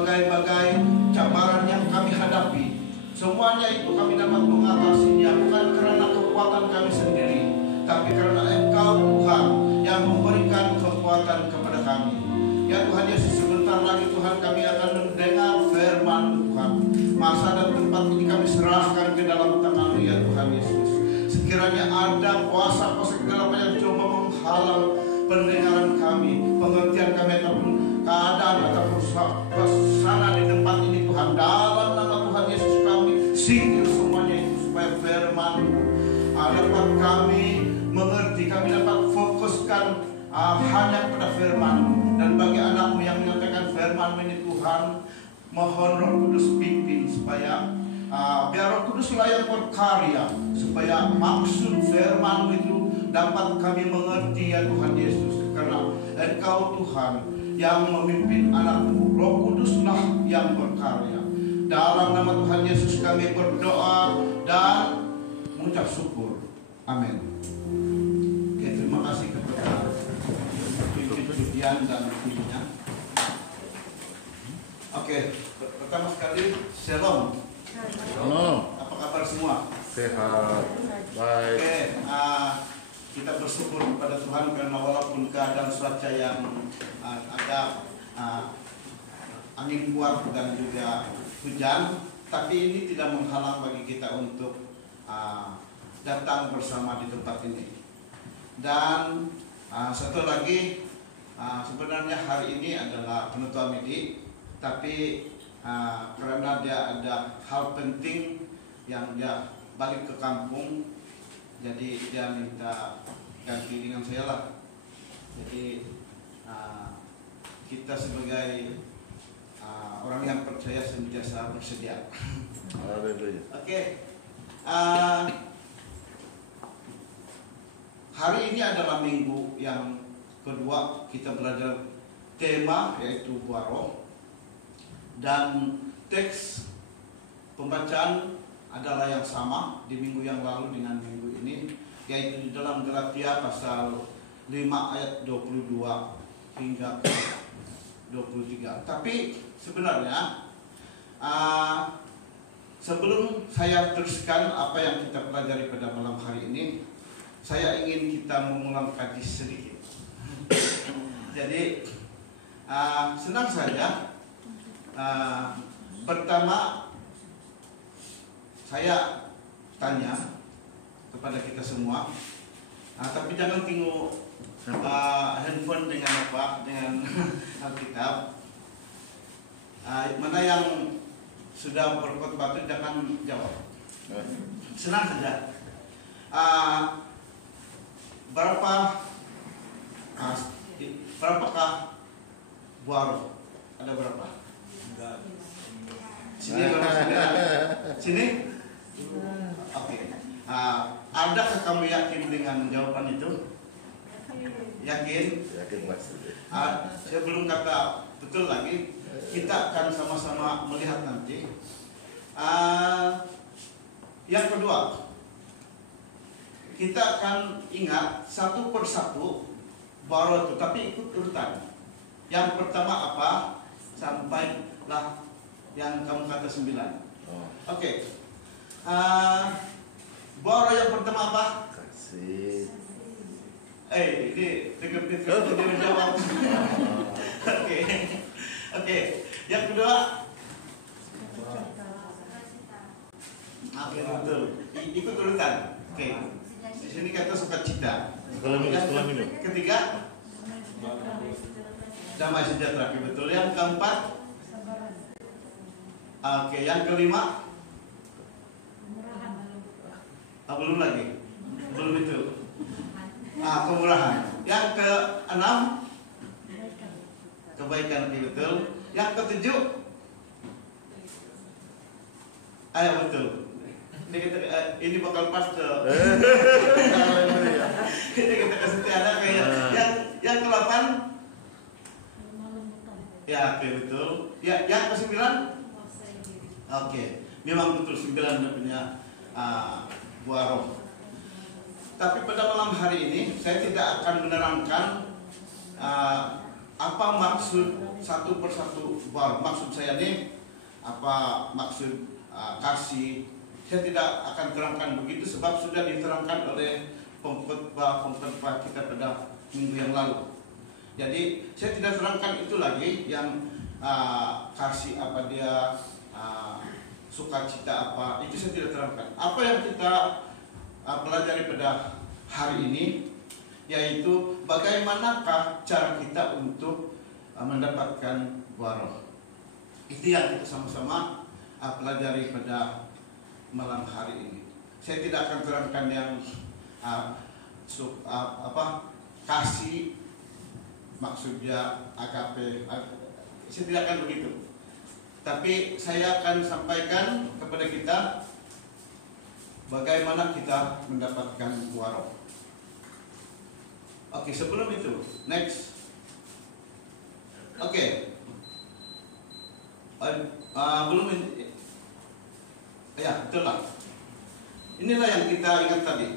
berbagai-bagai cabaran yang kami hadapi, semuanya itu kami dapat mengatasinya bukan karena kekuatan kami sendiri, tapi karena Engkau Tuhan yang memberikan kekuatan kepada kami. Ya Tuhan Yesus, sebentar lagi Tuhan kami akan mendengar firman Tuhan. Masa dan tempat ini kami serahkan ke dalam tangan-Mu ya Tuhan Yesus. Sekiranya ada kuasa-kuasa kegelapan yang coba menghalang pendengaran kami, pengertian kami ataupun keadaan ataupun suasana di tempat ini Tuhan, dalam nama Tuhan Yesus kami singkir semuanya itu supaya firman-Mu dapat kami mengerti, kami dapat fokuskan hanya pada firman-Mu. Dan bagi anak-Mu yang menyampaikan firman-Mu ini Tuhan, mohon Roh Kudus pimpin supaya biar Roh Kudus lah yang berkarya, supaya maksud firman-Mu itu dapat kami mengerti ya Tuhan Yesus. Karena Engkau Tuhan yang memimpin anak-Mu, Roh Kuduslah yang berkarya. Dalam nama Tuhan Yesus kami berdoa dan mengucap syukur. Amin. Oke, terima kasih kepada Judian dan timnya. Oke, pertama sekali Shalom. Shalom. Apa kabar semua? Sehat. Baik. Oke, kita bersyukur kepada Tuhan karena walaupun keadaan cuaca yang ada angin kuat dan juga hujan, tapi ini tidak menghalang bagi kita untuk datang bersama di tempat ini. Dan satu lagi, sebenarnya hari ini adalah penutup midi, tapi karena dia ada hal penting yang dia balik ke kampung, jadi dia minta ganti dengan saya lah. Jadi kita sebagai orang yang percaya senantiasa bersedia. Haleluya. Oke, hari ini adalah minggu yang kedua kita belajar tema yaitu buah roh, dan teks pembacaan adalah yang sama di minggu yang lalu dengan minggu ini, yaitu di dalam Galatia pasal 5 ayat 22 hingga 23. Tapi sebenarnya sebelum saya teruskan apa yang kita pelajari pada malam hari ini, saya ingin kita mengulang kaji sedikit. Jadi senang saja. Pertama saya tanya kepada kita semua, tapi jangan tengok handphone dengan apa, dengan Alkitab. Mana yang sudah berkhotbah itu jangan jawab. Senang saja. Berapakah buah roh? Ada berapa? Sini sini. Oke. Adakah kamu yakin dengan jawaban itu? Yakin? Yakin Mas. Saya belum kata betul lagi. Kita akan sama-sama melihat nanti. Yang kedua, kita akan ingat satu persatu baru itu, tapi ikut urutan. Yang pertama apa? Sampailah yang kamu kata 9. Oke. Baru yang pertama apa? Kasih. Ini dengan dia menjawab. Oke. Yang kedua. Oke, betul. Ikut urutan. Oke. Di sini kata sukacita. Sekolah minum. Ketiga, damai sejahtera. Betul. Yang keempat, oke. Yang kelima, belum lagi. Belum itu. Kemurahan. Yang keenam, kebaikan. Betul. Yang ketujuh, betul. Ini bakal pas ke kita kasih ada kayak yang ke-8 ya, oke, betul. Ya, yang ke-9 oke, memang betul 9 punya buah roh. Tapi pada malam hari ini saya tidak akan menerangkan apa maksud satu persatu buah? Maksud saya nih, apa maksud kasih? Saya tidak akan terangkan begitu sebab sudah diterangkan oleh pengkhotbah kita pada minggu yang lalu. Jadi saya tidak terangkan itu lagi yang kasih apa dia, sukacita apa, itu saya tidak terangkan. Apa yang kita pelajari pada hari ini yaitu bagaimanakah cara kita untuk mendapatkan buah roh. Itu yang kita sama-sama pelajari pada malam hari ini. Saya tidak akan terangkan yang kasih, maksudnya agape, saya tidak akan begitu. Tapi saya akan sampaikan kepada kita bagaimana kita mendapatkan buah roh. Oke, sebelum itu, next. Oke. Belum ini. Ya, betul lah. Inilah yang kita ingat tadi.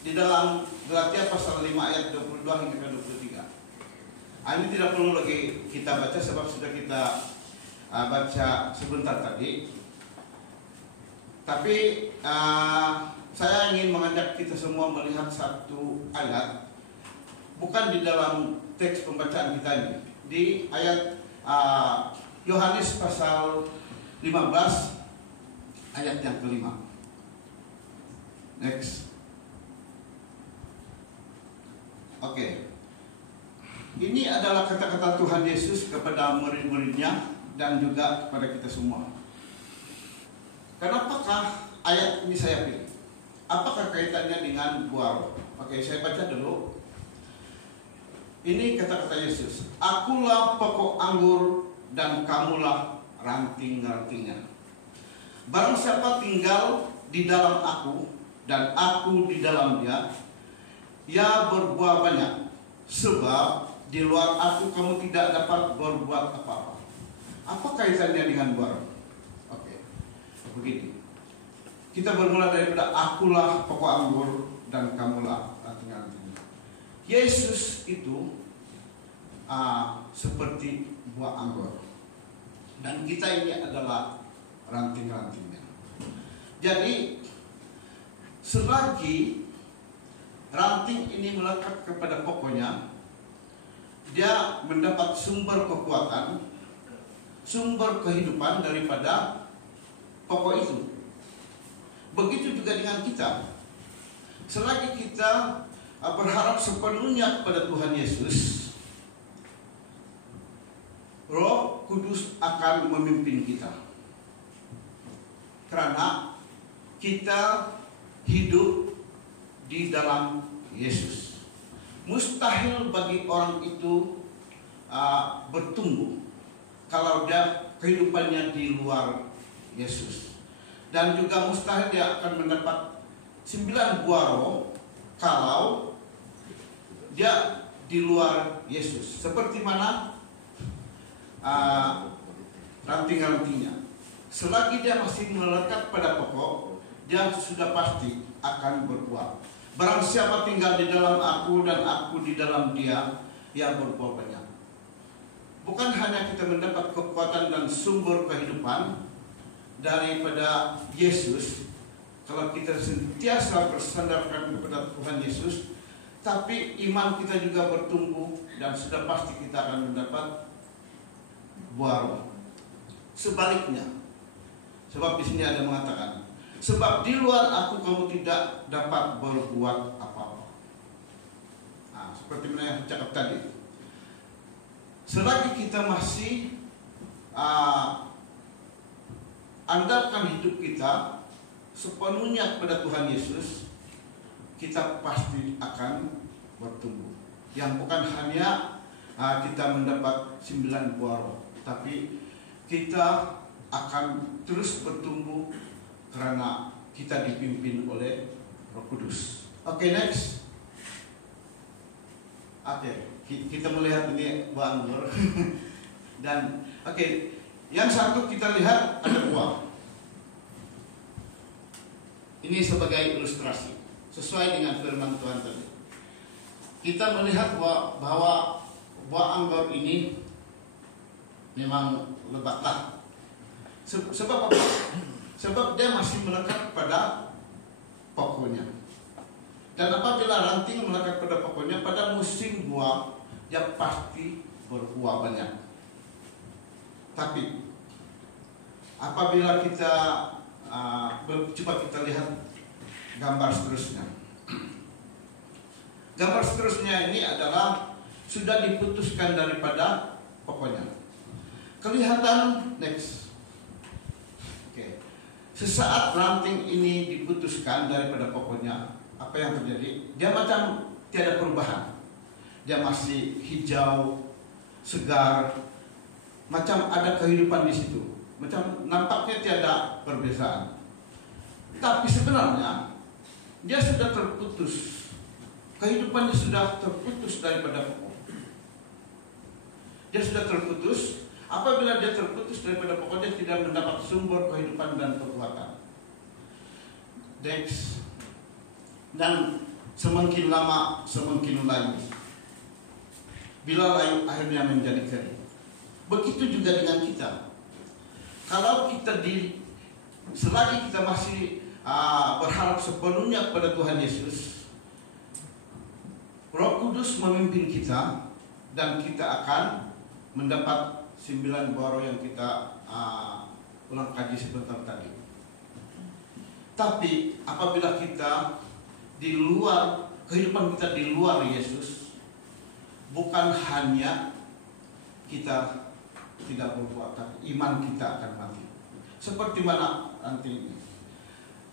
Di dalam Galatia pasal 5 ayat 22 hingga 23. Ini tidak perlu lagi kita baca sebab sudah kita baca sebentar tadi. Tapi saya ingin mengajak kita semua melihat satu ayat, bukan di dalam teks pembacaan kita ini, di ayat Yohanes pasal 15 ayat yang kelima. Next. Oke. Ini adalah kata-kata Tuhan Yesus kepada murid-muridnya dan juga kepada kita semua. Kenapakah ayat ini saya pilih? Apakah kaitannya dengan buah roh? Oke, saya baca dulu. Ini kata-kata Yesus. Akulah pokok anggur dan kamulah ranting-rantingnya. Barang siapa tinggal di dalam aku dan aku di dalam dia, ia berbuah banyak. Sebab di luar aku kamu tidak dapat berbuat apa-apa. Apa kaitannya dengan buah roh? Oke, begini. Kita bermula daripada akulah pokok anggur dan kamulah ranting-rantingnya. Yesus itu seperti buah anggur dan kita ini adalah ranting-rantingnya. Jadi selagi ranting ini melekat kepada pokoknya, dia mendapat sumber kekuatan, sumber kehidupan daripada pokok itu. Begitu juga dengan kita. Selagi kita berharap sepenuhnya kepada Tuhan Yesus, Roh Kudus akan memimpin kita. Karena kita hidup di dalam Yesus. Mustahil bagi orang itu bertumbuh kalau dia kehidupannya di luar Yesus. Dan juga mustahil dia akan mendapat 9 buah roh kalau dia di luar Yesus. Seperti mana ranting-rantingnya. Selagi dia masih melekat pada pokok, dia sudah pasti akan berbuah. Barang siapa tinggal di dalam aku dan aku di dalam dia, ia berbuah banyak. Bukan hanya kita mendapat kekuatan dan sumber kehidupan daripada Yesus, kalau kita sentiasa bersandarkan kepada Tuhan Yesus, tapi iman kita juga bertumbuh dan sudah pasti kita akan mendapat buah roh. Sebaliknya, sebab di sini ada mengatakan, sebab di luar aku kamu tidak dapat berbuat apa-apa. Seperti mana yang cakap tadi. Selagi kita masih andalkan hidup kita sepenuhnya kepada Tuhan Yesus, kita pasti akan bertumbuh. Yang bukan hanya kita mendapat 9 buah roh, tapi kita akan terus bertumbuh karena kita dipimpin oleh Roh Kudus. Oke, next. Oke, kita melihat ini buah anggur. Dan yang satu kita lihat ada buah. Ini sebagai ilustrasi sesuai dengan firman Tuhan tadi. Kita melihat bahwa buah anggur ini memang lebatlah. Sebab apa? Sebab dia masih melekat pada pokoknya. Dan apabila ranting melekat pada pokoknya, pada musim buah dia pasti berbuah banyak. Tapi apabila kita coba kita lihat gambar seterusnya. Gambar seterusnya ini adalah sudah diputuskan daripada pokoknya. Kelihatan next. Oke. Sesaat ranting ini diputuskan daripada pokoknya, apa yang terjadi? Dia macam tiada perubahan. Dia masih hijau, segar, macam ada kehidupan di situ. Macam nampaknya tiada perbedaan. Tapi sebenarnya dia sudah terputus. Kehidupannya sudah terputus daripada pokok. Dia sudah terputus. Apabila dia terputus daripada pokok, dia tidak mendapat sumber kehidupan dan kekuatan. Next. Dan semakin lama semakin layu. Bila layu akhirnya menjadi kering. Begitu juga dengan kita. Kalau kita selagi kita masih berharap sepenuhnya kepada Tuhan Yesus, Roh Kudus memimpin kita dan kita akan mendapat 9 buah roh yang kita ulang kaji sebentar tadi. Tapi apabila kita di luar, kehidupan kita di luar Yesus, bukan hanya kita tidak berbuat, tapi iman kita akan mati. Seperti mana ranting ini?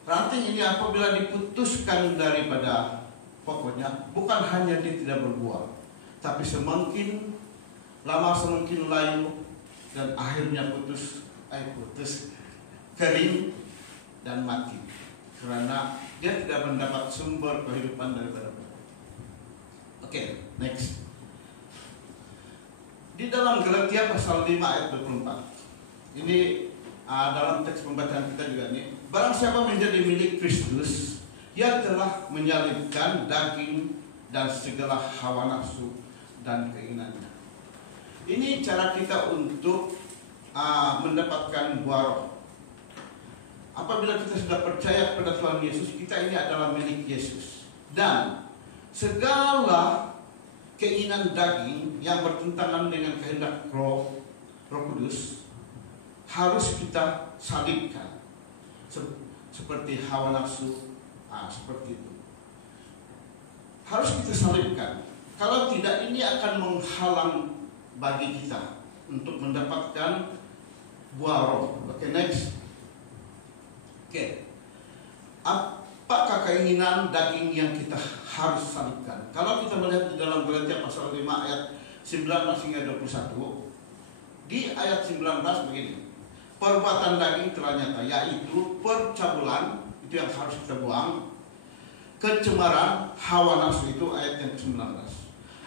Ranting ini apabila diputuskan daripada pokoknya, bukan hanya dia tidak berbuah, tapi semakin lama semakin layu dan akhirnya putus, kering dan mati. Karena dia tidak mendapat sumber kehidupan daripada pokok. Oke, next. Di dalam Galatia pasal 5 ayat 24. Ini dalam teks pembacaan kita juga nih. Barang siapa menjadi milik Kristus, ia telah menyalibkan daging dan segala hawa nafsu dan keinginannya. Ini cara kita untuk mendapatkan buah roh. Apabila kita sudah percaya kepada Tuhan Yesus, kita ini adalah milik Yesus. Dan segala keinginan daging yang bertentangan dengan kehendak Roh Kudus harus kita salibkan. Seperti hawa nafsu, seperti itu. Harus kita salibkan. Kalau tidak, ini akan menghalang bagi kita untuk mendapatkan buah roh. Oke, next. Oke. Apakah keinginan daging yang kita harus salibkan? Kalau kita melihat di dalam Galatia pasal 5 ayat 19 hingga 21, di ayat 19 begini. Perbuatan daging telah nyata, yaitu percabulan, itu yang harus kita buang. Kecemaran, hawa nafsu, itu ayat yang ke-19.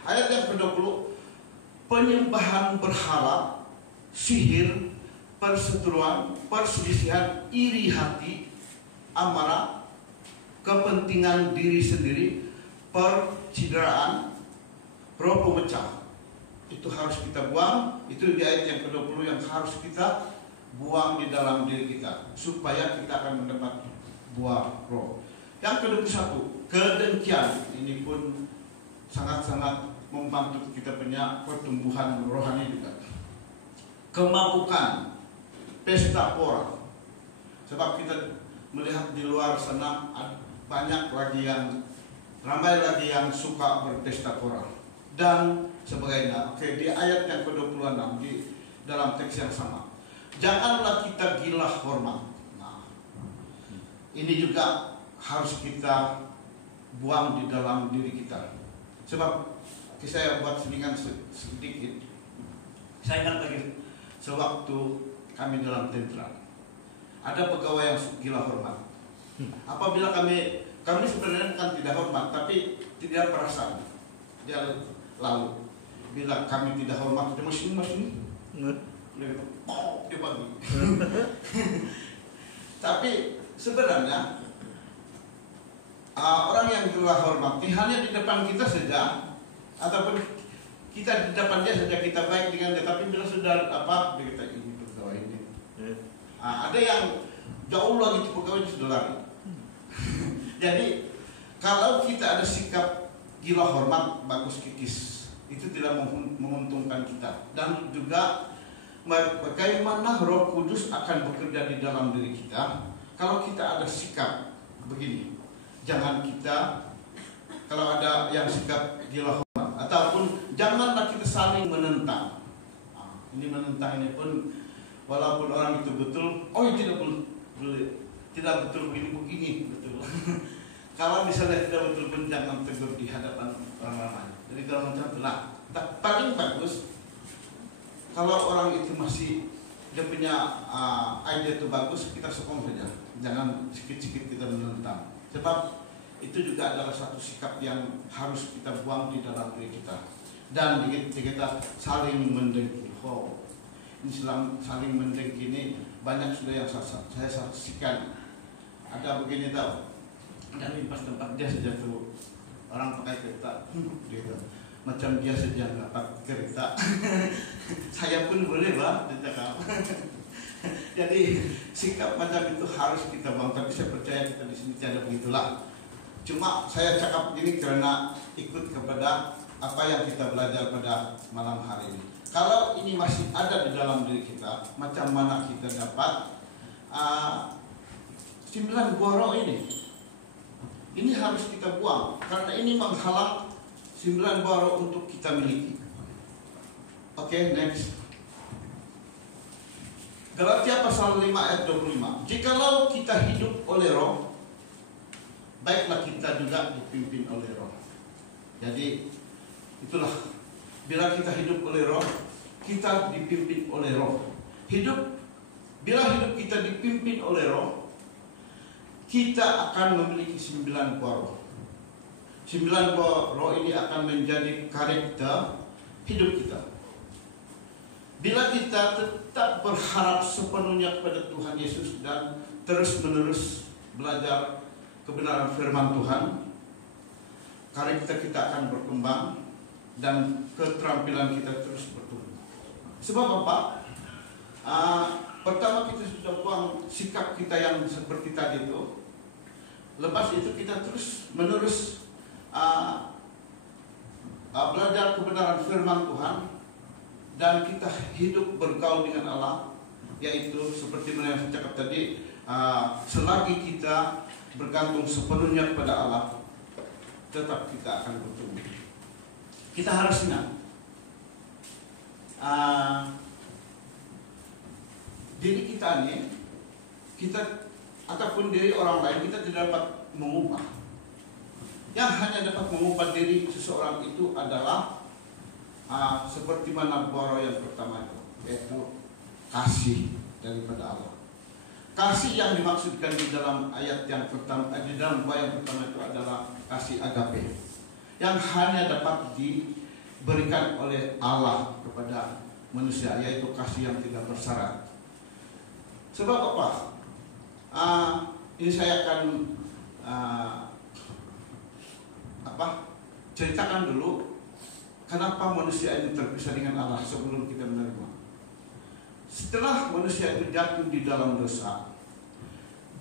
Ayat yang ke-20, penyembahan berhala, sihir, perseteruan, perselisihan, iri hati, amarah, kepentingan diri sendiri, percideraan, roh pemecah. Itu harus kita buang. Itu di ayat yang ke-20 yang harus kita buang di dalam diri kita, supaya kita akan mendapat buah roh. Yang ke-21, kedengkian. Ini pun sangat-sangat membantu kita punya pertumbuhan rohani juga. Kemabukan, pesta pora. Sebab kita melihat di luar sana banyak lagi yang ramai lagi yang suka berpesta pora dan sebagainya. Oke, di ayat yang ke-26 di dalam teks yang sama. Janganlah kita gila hormat. Nah, ini juga harus kita buang di dalam diri kita. Sebab saya buat sedikit. Saya ingat lagi sewaktu kami dalam tentara. Ada pegawai yang gila hormat. Apabila kami sebenarnya kan tidak hormat, tapi tidak perasaan. Dia lalu bila kami tidak hormat, dia masih dia bagi. Tapi sebenarnya orang yang gila hormat hanya di depan kita saja, ataupun kita di depan dia saja kita baik dengan dia, tapi bila sudah apa dia kata ini pegawai ini. Ada yang jauh lagi pegawai sudah lari. Jadi kalau kita ada sikap gila hormat bagus kikis, itu tidak menguntungkan kita. Dan juga bagaimana Roh Kudus akan bekerja di dalam diri kita kalau kita ada sikap begini. Jangan kita kalau ada yang sikap gila hormat, ataupun janganlah kita saling menentang. Ini menentang ini pun walaupun orang itu betul, oh ya tidak betul begini betul. Kalau misalnya tidak betul pun jangan tegur di hadapan orang lain. Jadi kalau macam itulah. Paling bagus kalau orang itu masih dia punya ide itu bagus, kita sokong saja. Jangan sikit-sikit kita menentang. Sebab itu juga adalah satu sikap yang harus kita buang di dalam diri kita. Dan kita saling mendengki. Ini saling mendengki ini banyak sudah yang saya saksikan. Ada begini tahu. Dan pas tempat dia saja tuh orang pakai kereta, gitu. Macam dia saja dapat kereta. Saya pun boleh bah, cakap. Jadi sikap macam itu harus kita buang. Tapi saya percaya kita di sini tidak begitulah. Cuma saya cakap ini karena ikut kepada apa yang kita belajar pada malam hari ini. Kalau ini masih ada di dalam diri kita, macam mana kita dapat 9 buah roh ini? Ini harus kita buang karena ini menghalang 9 buah roh untuk kita miliki. Oke, next. Galatia pasal 5 ayat 25. Jikalau kita hidup oleh roh, baiklah kita juga dipimpin oleh roh. Jadi itulah, bila kita hidup oleh roh, kita dipimpin oleh roh. Bila hidup kita dipimpin oleh roh, kita akan memiliki 9 buah roh. 9 buah roh ini akan menjadi karakter hidup kita. Bila kita tetap berharap sepenuhnya kepada Tuhan Yesus dan terus-menerus belajar kebenaran firman Tuhan, karakter kita akan berkembang dan keterampilan kita terus bertumbuh. Sebab apa? Pertama kita sudah buang sikap kita yang seperti tadi itu. Lepas itu kita terus menerus belajar kebenaran firman Tuhan dan kita hidup bergaul dengan Allah, yaitu seperti yang saya cakap tadi, selagi kita bergantung sepenuhnya kepada Allah, tetap kita akan bertumbuh. Kita harus ingat diri kita ini, kita ataupun diri orang lain kita tidak dapat mengubah. Yang hanya dapat mengubah diri seseorang itu adalah seperti mana buah roh yang pertama itu, yaitu kasih daripada Allah. Kasih yang dimaksudkan di dalam ayat yang pertama, di dalam buah yang pertama itu adalah kasih agape, yang hanya dapat diberikan oleh Allah kepada manusia, yaitu kasih yang tidak bersyarat. Sebab apa? Ini saya akan ceritakan dulu kenapa manusia ini terpisah dengan Allah sebelum kita menerima. Setelah manusia itu jatuh di dalam dosa,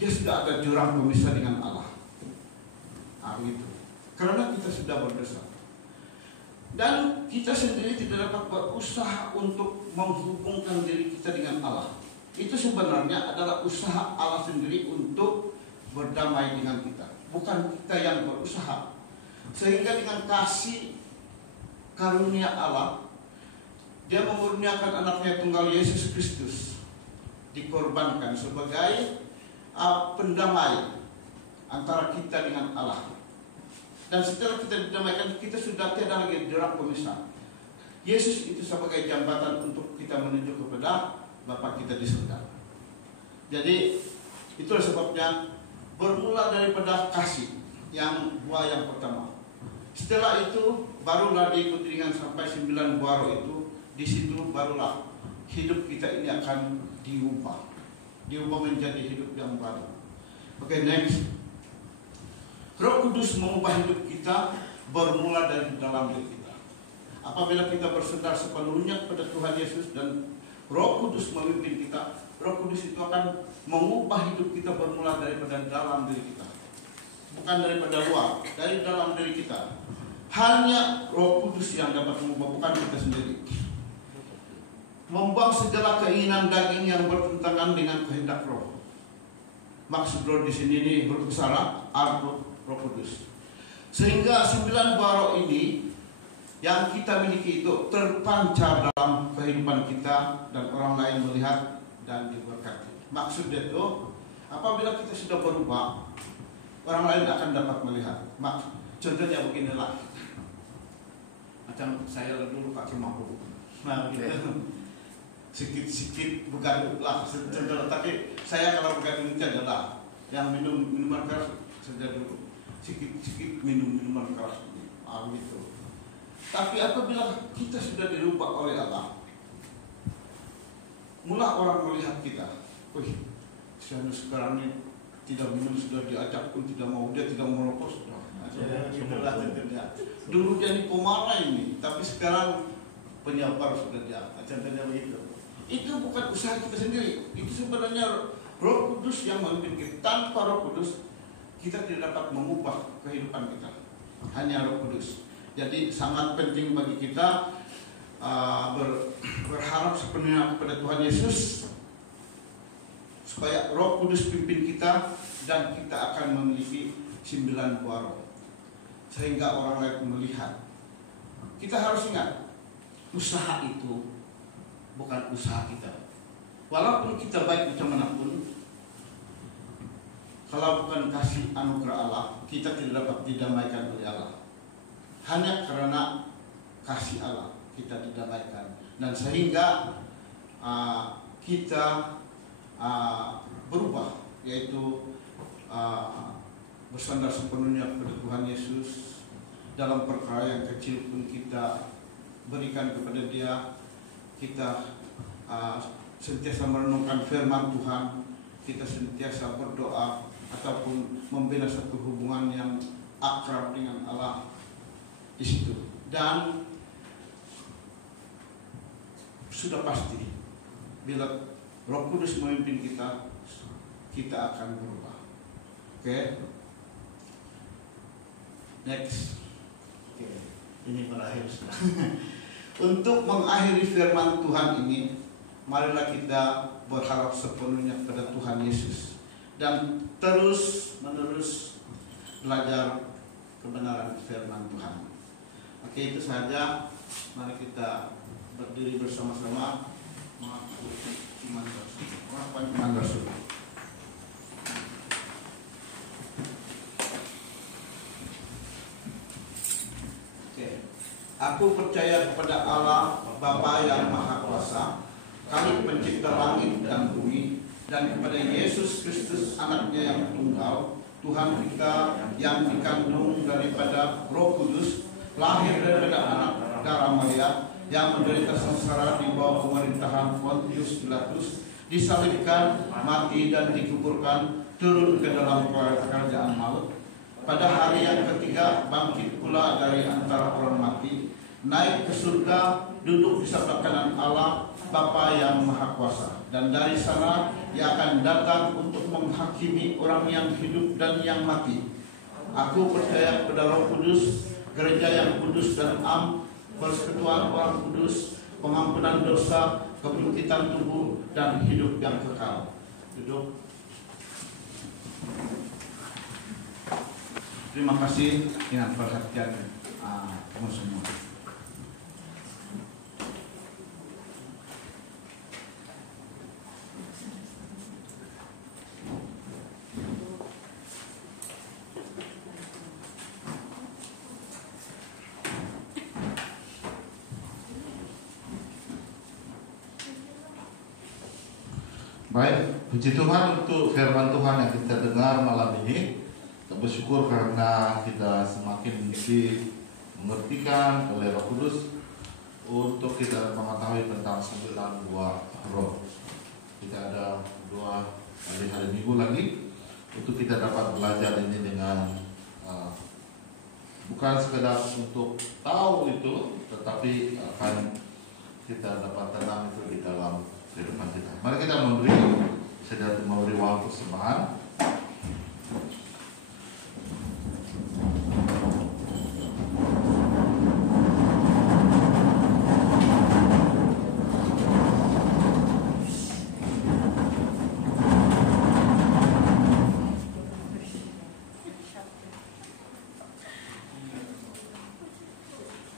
dia sudah ada jurang pemisah dengan Allah. Gitu. Karena kita sudah berdosa. Dan kita sendiri tidak dapat berusaha untuk menghubungkan diri kita dengan Allah. Itu sebenarnya adalah usaha Allah sendiri untuk berdamai dengan kita, bukan kita yang berusaha. Sehingga dengan kasih karunia Allah, Dia memurniakan anaknya tunggal Yesus Kristus, dikorbankan sebagai pendamai antara kita dengan Allah. Dan setelah kita didamaikan, kita sudah tiada lagi jurang pemisah. Yesus itu sebagai jambatan untuk kita menuju kepada Bapa kita di surga. Jadi itulah sebabnya bermula daripada kasih yang buah yang pertama. Setelah itu barulah diikuti dengan sampai 9 buah roh itu. Di situ barulah hidup kita ini akan diubah menjadi hidup yang baru. Oke, next. Roh Kudus mengubah hidup kita bermula dari dalam diri kita. apabila kita bersandar sepenuhnya kepada Tuhan Yesus dan Roh Kudus memimpin kita, Roh Kudus itu akan mengubah hidup kita bermula daripada dalam diri kita, bukan daripada luar, dari dalam diri kita. Hanya Roh Kudus yang dapat mengubah, bukan kita sendiri. Membuang segala keinginan daging yang bertentangan dengan kehendak Roh. Maksud Roh di sini ini huruf besar Roh Kudus. Sehingga 9 buah roh ini yang kita miliki itu terpancar dalam kehidupan kita dan orang lain melihat dan diberkati. Maksudnya itu apabila kita sudah berubah, orang lain akan dapat melihat. Contohnya beginilah. Macam saya dulu kaki mampu. Nah, gitu. Sikit-sikit begadang lah, tapi saya kalau begadang itu adalah yang minuman keras sejak dulu, sikit-sikit minuman keras, gitu. Tapi apabila kita sudah dirubah oleh Allah, mula orang melihat kita, wih, sekarang ini tidak minum, sudah diajak pun tidak mau, dia tidak mau rokok sudah. Itulah tentunya. Dulu jadi pemarah ini, tapi sekarang penyabar sudah dia. Contohnya begitu. Itu bukan usaha kita sendiri. Itu sebenarnya Roh Kudus yang memimpin kita. Tanpa Roh Kudus kita tidak dapat mengubah kehidupan kita. Hanya Roh Kudus. Jadi sangat penting bagi kita berharap sepenuhnya kepada Tuhan Yesus supaya Roh Kudus pimpin kita dan kita akan memiliki 9 buah roh sehingga orang lain melihat. Kita harus ingat, usaha itu bukan usaha kita. Walaupun kita baik macam manapun, kalau bukan kasih anugerah Allah, kita tidak dapat didamaikan oleh Allah. Hanya karena kasih Allah kita didamaikan, dan sehingga kita berubah, yaitu bersandar sepenuhnya kepada Tuhan Yesus. Dalam perkara yang kecil pun kita berikan kepada Dia. Kita sentiasa merenungkan firman Tuhan, kita sentiasa berdoa ataupun membina satu hubungan yang akrab dengan Allah di situ. Dan sudah pasti bila Roh Kudus memimpin kita, kita akan berubah. Oke. Next. Oke. Ini berakhir sudah. Untuk mengakhiri firman Tuhan ini, marilah kita berharap sepenuhnya kepada Tuhan Yesus dan terus-menerus belajar kebenaran firman Tuhan. Oke, itu saja. Mari kita berdiri bersama-sama mengaku iman Rasul. Aku percaya kepada Allah Bapa yang Maha Kuasa, Kami pencipta langit dan bumi, dan kepada Yesus Kristus anaknya yang tunggal, Tuhan kita yang dikandung daripada Roh Kudus, lahir daripada anak darah Maria, yang menderita sengsara di bawah pemerintahan Pontius Pilatus, disalibkan, mati dan dikuburkan, turun ke dalam kerajaan maut. Pada hari yang ketiga bangkit pula dari antara orang mati, naik ke surga, duduk di sebelah kanan Allah Bapa yang Maha Kuasa, dan dari sana Ia akan datang untuk menghakimi orang yang hidup dan yang mati. Aku percaya kepada Roh Kudus, gereja yang kudus dan am, persekutuan orang kudus, pengampunan dosa, kebangkitan tubuh, dan hidup yang kekal. Duduk. Terima kasih dengan perhatian kamu semua. Baik, puji Tuhan untuk firman Tuhan yang kita dengar malam ini. Kita bersyukur karena kita semakin mengertikan oleh Roh Kudus untuk kita mengetahui tentang 9 buah roh. Kita ada 2 hari minggu lagi untuk kita dapat belajar ini dengan bukan bukan sekedar untuk tahu itu, tetapi akan kita dapat tanam itu di dalam kehidupan kita. Mari kita memberi uang persembahan.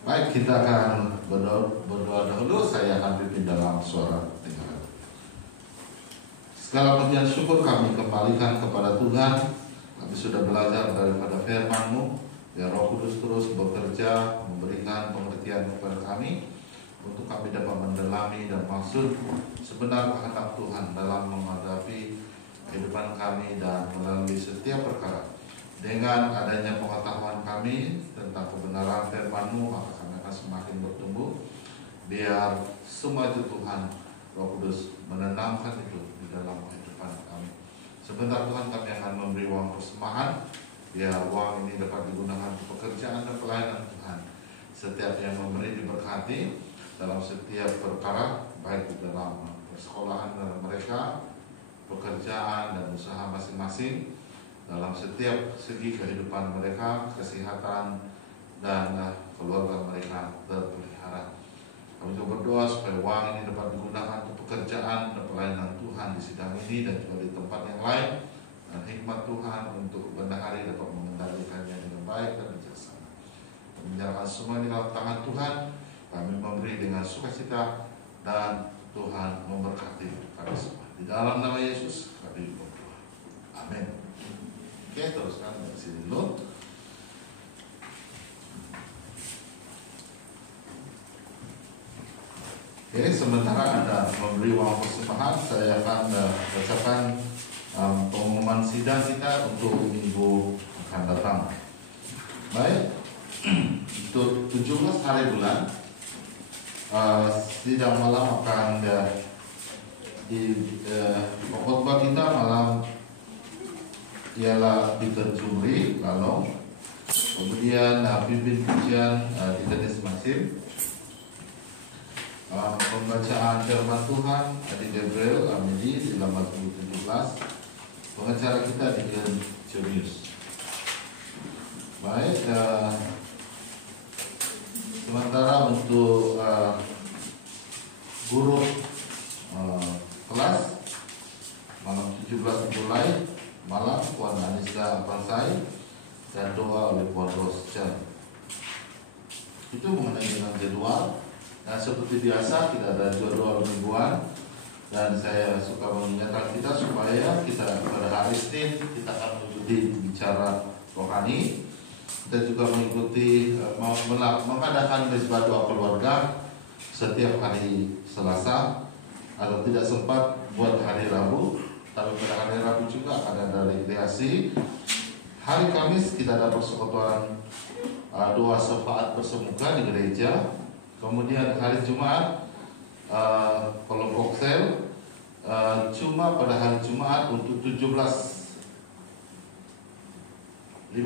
Baik, kita akan berdoa dahulu. Saya akan pimpin dalam suara dengaran. Segala pujian syukur kami kembalikan kepada Tuhan. Kami sudah belajar daripada firman-Mu. Ya Roh Kudus terus bekerja, memberikan pengertian kepada kami untuk kami dapat mendalami dan maksud sebenar kehendak Tuhan dalam menghadapi kehidupan kami dan melalui setiap perkara. Dengan adanya pengetahuan kami tentang kebenaran firman-Mu, maka kami akan semakin bertumbuh. Biar semua itu Tuhan Roh Kudus menenangkan itu di dalam kehidupan kami. Sebentar Tuhan, kami akan memberi uang persembahan. Biar uang ini dapat digunakan untuk pekerjaan dan pelayanan Tuhan. Setiap yang memberi diberkati dalam setiap perkara, baik di dalam persekolahan mereka, pekerjaan dan usaha masing-masing, dalam setiap segi kehidupan mereka, kesehatan dan keluarga mereka terpelihara. Kami juga berdoa supaya uang ini dapat digunakan untuk pekerjaan dan pelayanan Tuhan di sidang ini dan juga di tempat yang lain, dan hikmat Tuhan untuk benar hari dapat mengendalikannya dengan baik dan bijaksana. Menyerahkan semua ini dalam tangan Tuhan. Kami memberi dengan sukacita dan Tuhan memberkati kami semua. Di dalam nama Yesus kami berdoa. Amin. Oke, teruskan dari sini dulu. Oke, sementara Anda memberi uang persembahan, saya akan bacakan pengumuman sidang kita untuk minggu akan datang. Baik, untuk 17 hari bulan, sidang malam akan di khotbah kita malam ialah Peter Jumri Lalong, kemudian pimpin pujian Denis Masim, pembacaan firman Tuhan Adi Gabriel Amidi di dalam Mazmur 17, pengacara kita Deacon Junius. Baik, sementara untuk guru kelas malam 17 mulai malam Puan Anissa Pansai dan doa oleh Puan Rosjan. Itu mengenai dengan jadwal. Dan seperti biasa kita ada jadwal mingguan, dan saya suka mengingatkan kita supaya kita pada hari Senin kita akan mengikuti bicara rohani. Kita juga mengikuti mengadakan mezbah doa keluarga setiap hari Selasa, atau tidak sempat buat hari Rabu. Tapi pada hari Rabu juga ada rekreasi. Hari Kamis kita ada persekutuan doa syafaat bersemuka di gereja. Kemudian hari Jumat kelompok sel. Cuma pada hari Jumat untuk 15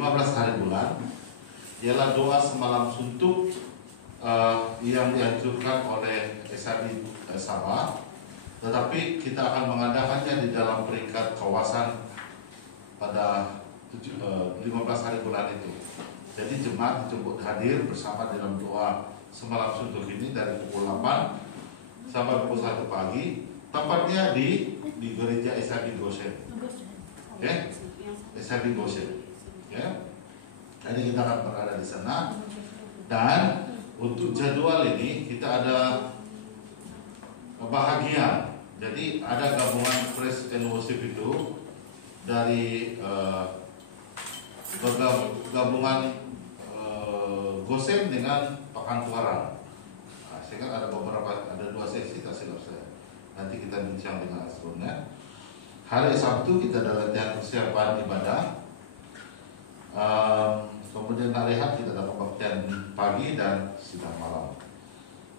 hari bulan ialah doa semalam suntuk yang dianjurkan oleh SAD Sabah. Tetapi kita akan mengadakannya di dalam peringkat kawasan pada 15 hari bulan itu. Jadi jemaat dijemput hadir bersama dalam doa semalam suntuk ini dari pukul 8 sampai pukul 1 pagi. Tempatnya di gereja SAD Goshen. Ya, SAD Goshen. Ya. Jadi kita akan berada di sana. Dan untuk jadwal ini kita ada bahagian. Jadi ada gabungan praise and worship itu dari gabungan Gosen dengan Pakantuaran. Nah, saya kan ada 2 sesi, tak silap saya. Nanti kita bincang dengan astronya. Hari Sabtu kita ada latihan persiapan ibadah. Kemudian hari Ahad kita ada kebaktian pagi dan sidang malam.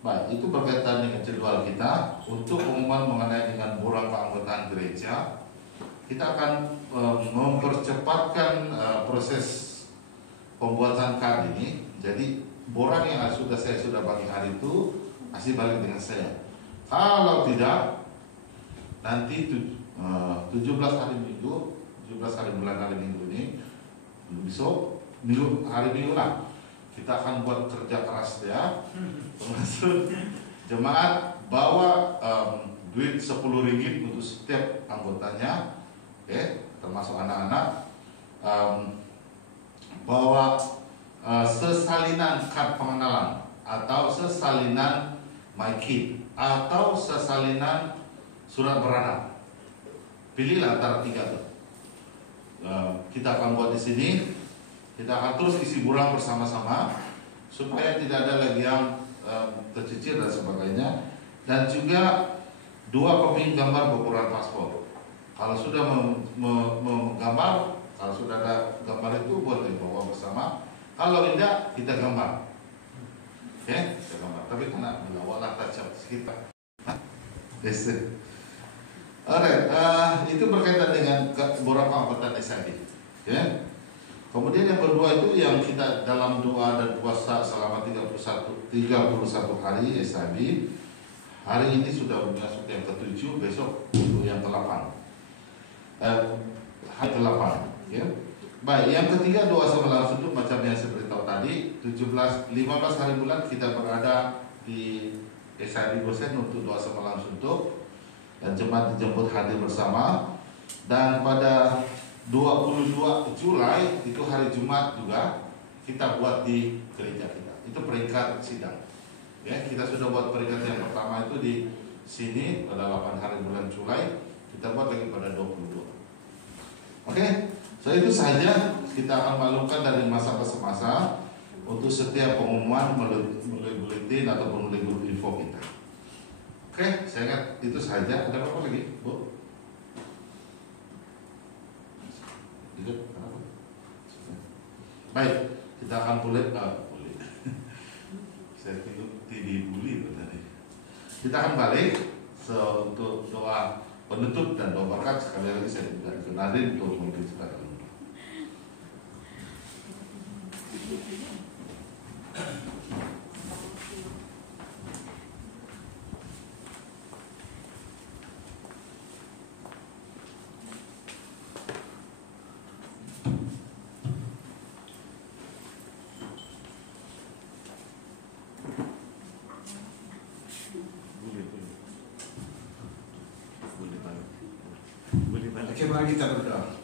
Baik, itu berkaitan dengan jadwal kita. Untuk pengumuman mengenai dengan borang keanggotaan gereja, kita akan mempercepatkan proses pembuatan kad ini, jadi borang yang saya sudah bagi hari itu masih balik dengan saya. Kalau tidak, nanti 17 hari Minggu, 17 hari bulan hari Minggu ini, besok hari Minggu lah, kita akan buat kerja keras ya, termasuk jemaat bawa duit 10 ringgit untuk setiap anggotanya, termasuk anak-anak, bawa sesalinan kad pengenalan atau sesalinan my kid atau sesalinan surat beranak. Pilihlah antara 3 itu. Kita akan buat di sini. Kita akan terus isi bulan bersama-sama supaya tidak ada lagi yang tercicir dan sebagainya. Dan juga 2 kopi gambar berukuran paspor. Kalau sudah menggambar, kalau sudah ada gambar itu boleh bawa bersama. Kalau tidak, kita gambar. Kita gambar. Tapi kena melawalah tajam kita. Alright, itu berkaitan dengan beberapa anggota SIB. Kemudian yang kedua itu yang kita dalam doa dan puasa selama 31 hari SIB. Hari ini sudah masuk yang ke-7, besok untuk yang ke-8. Hari ke-8, ya. Baik, yang ketiga doa sama langsung itu macam yang saya beritahu tadi, 15 hari bulan kita berada di SIB Gosen untuk doa sama langsung untuk, dan jemaat dijemput hadir bersama. Dan pada 22 Julai itu hari Jumat juga kita buat di gereja kita. Itu peringkat sidang. Ya, kita sudah buat peringkat yang pertama itu di sini pada 8 hari bulan Julai. Kita buat lagi pada 22. So itu saja kita akan maklumkan dari masa ke masa untuk setiap pengumuman melalui buletin ataupun melalui grup info kita. Saya ingat itu saja. Ada apa lagi, Bu? Baik, kita akan boleh. Saya dibully tadi. Kita akan balik untuk doa penutup dan doa berkat. Sekali lagi saya minta dikenalin untuk memimpin kita. Oke, mari kita berdoa.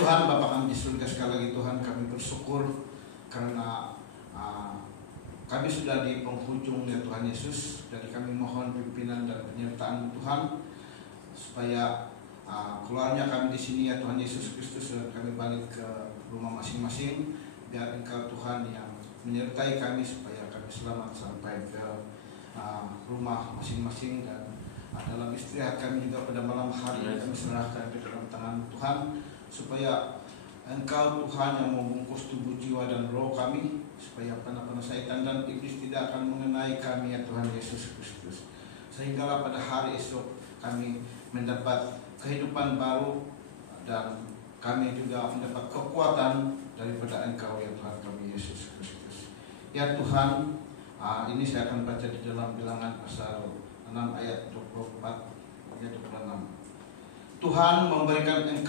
Tuhan Bapa kami di surga, sekali lagi Tuhan kami bersyukur karena kami sudah di penghujung ya Tuhan Yesus. Jadi kami mohon pimpinan dan penyertaan Tuhan supaya keluarnya kami di sini ya Tuhan Yesus Kristus, dan kami balik ke rumah masing-masing. Biar Engkau Tuhan yang menyertai kami supaya kami selamat sampai ke rumah masing-masing. Dan dalam istirahat kami juga pada malam hari kami serahkan ke dalam tangan Tuhan, supaya Engkau Tuhan yang membungkus tubuh, jiwa dan roh kami, supaya panah-panah syaitan dan iblis tidak akan mengenai kami ya Tuhan Yesus Kristus. Sehinggalah pada hari esok kami mendapat kehidupan baru, dan kami juga mendapat kekuatan daripada Engkau ya Tuhan kami Yesus Kristus. Ya Tuhan, ini saya akan baca di dalam Bilangan pasal 6 ayat 24 ayat 26. Tuhan memberkati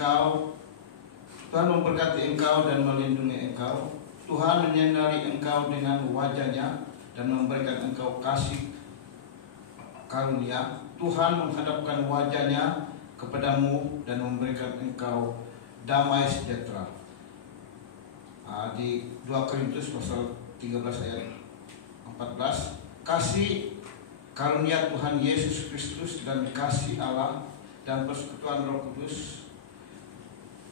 engkau dan melindungi engkau. Tuhan menyinari engkau dengan wajah-Nya dan memberikan engkau kasih karunia. Tuhan menghadapkan wajah-Nya kepadamu dan memberikan engkau damai sejahtera. Di 2 Korintus pasal 13 ayat 14. Kasih karunia Tuhan Yesus Kristus dan kasih Allah dan persekutuan Roh Kudus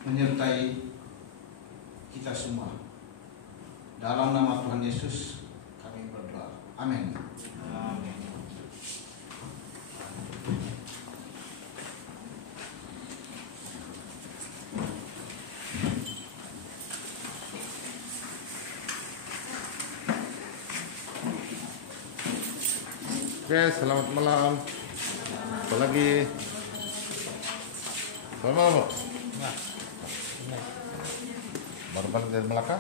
menyertai kita semua. Dalam nama Tuhan Yesus kami berdoa. Amin. Amin. Oke, selamat malam. Apa lagi? Selamat malam. Baru Kembali dari Melaka.